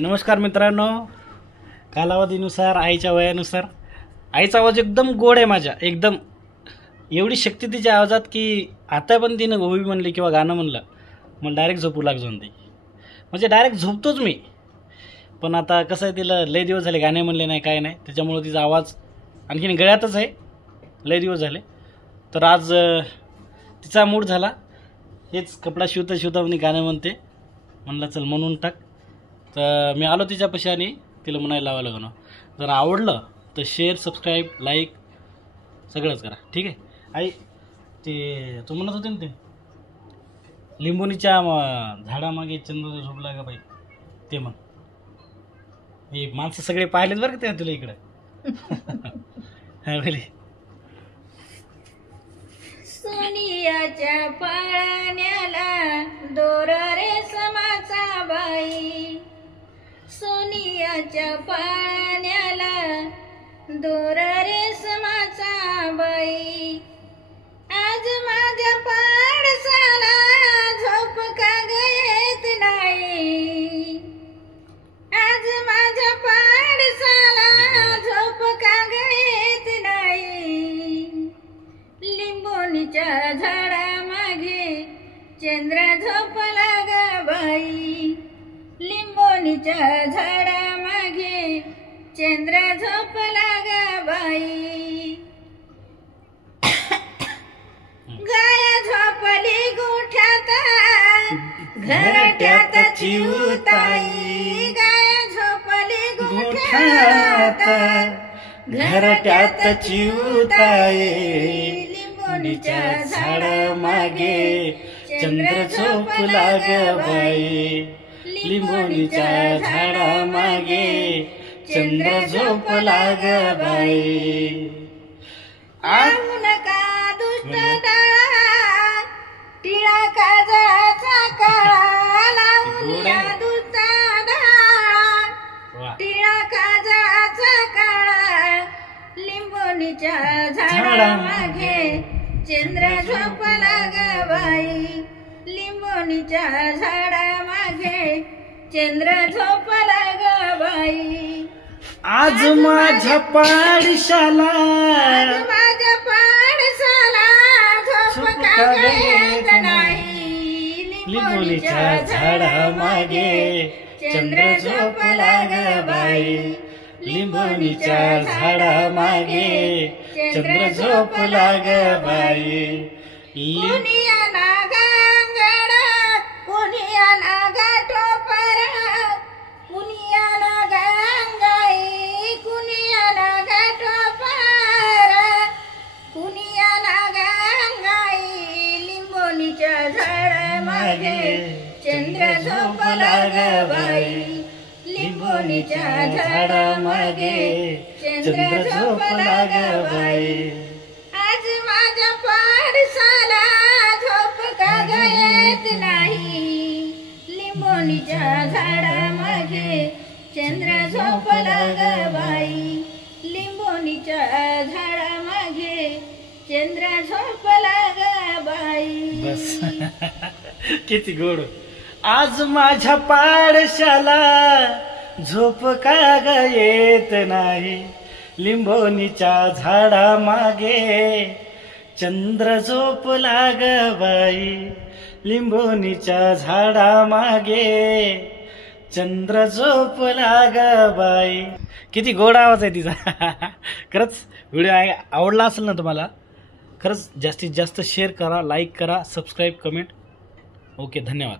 नमस्कार मित्रांनो, कालावधीनुसार आईच्या वयानुसार आईचा आवाज एकदम गोड आहे माझ्या, एकदम एवढी शक्ती तिच्या आवाजात की आता पण तिनं गोबी म्हणली किंवा गाणं म्हणलं मग डायरेक्ट झोपू लागजून ती, म्हणजे डायरेक्ट झोपतोच मी. पण आता कसं आहे, तिला लय दिवस झाले गाणे म्हणले नाही काय नाही, त्याच्यामुळं तिचा आवाज आणखीन गळ्यातच आहे, लय दिवस झाले. तर आज तिचा मूड झाला, हेच कपडा शिवता शिवता मी गाणं म्हणते, म्हणलं चल म्हणून टाक. तर मी आलो तिच्यापाशी आणि तिला म्हणायला लावायला लागलो, जर आवडलं तर शेअर, सबस्क्राईब, लाईक सगळंच करा, ठीक आहे. आई ते तू म्हणत होते ना, ते लिंबोनीच्या झाडामागे चंद्र झोपला का बाई, ते म्हण. हे माणसं सगळे पाहिलेत बरं का ते तुला इकडं. बोले सोनियाच्या पाळण्याला दोर रेशमाचा बाई, सोनियाच्या पाळण्याला दोर रेशमाचा बाई. आज माझ्या पाडसाला झोप का ग येत नाही, आज माझ्या पाडसाला झोप का ग येत नाही. लिंबोनीच्या झाडामागे चंद्र झोपला ग बाई, लिंबोनीच्या झाडामागे चंद्र झोपला ग बाई. गाय झोपली गोठ्यात घरट्यात चिवताई, गाय झोपली गोठ्यात घरट्यात चिवताई. लिंबोनीच्या झाडामागे चंद्र झोपला ग बाई, लिंबोनीच्या झाडामागे चंद्र झोपला ग बाई. लावू नका दुष्ट डाळा, टिळा काजळाचा काळा, लावून या दुष्ट डाळा, टिळा काजळाचा काळा. लिंबोनीच्या झाडामागे चंद्र झोपला ग बाई, लिंबोनीच्या झाडामागे चंद्र झोपला ग बाई. आज माझ्या पाडशाला, आज माझ्या पाडसाला झोप का ग येत नाही, लिंबोनीच्या झाडामागे चंद्र झोपला ग बाई, लिंबोनीच्या झाडामागे चंद्र झोपला ग बाई. कुणी आला गांगड, कुणी आला गाठोपर, कुणी आला गांगाई, कुणी आला गाठोपर, कुणी आला गांगाई. लिंबोनीच्या झाडामागे चंद्र झोपला ग बाई, लिंबोनीच्या झाडामागे चंद्र झोपला ग बाई. आज माझ्या पाडसाला झोप का ग येत नाही, लिंबोनीच्या झाडामागे चंद्र झोपला ग बाई, लिंबोनीच्या झाडामागे चंद्र झोपला ग बाई. बस किती गोड. आज माझ्या पाडशाला झोप का ग येत नाही, लिंबोनीच्या झाडामागे चंद्र झोपला ग बाई, लिंबोनीच्या झाडामागे चंद्र झोपला ग बाई. किती गोड आवाज आहे तिचा. खरंच व्हिडिओ आवडला असेल ना तुम्हाला, खरंच जास्तीत जास्त शेअर करा, लाईक करा, सबस्क्राईब, कमेंट. ओके, धन्यवाद.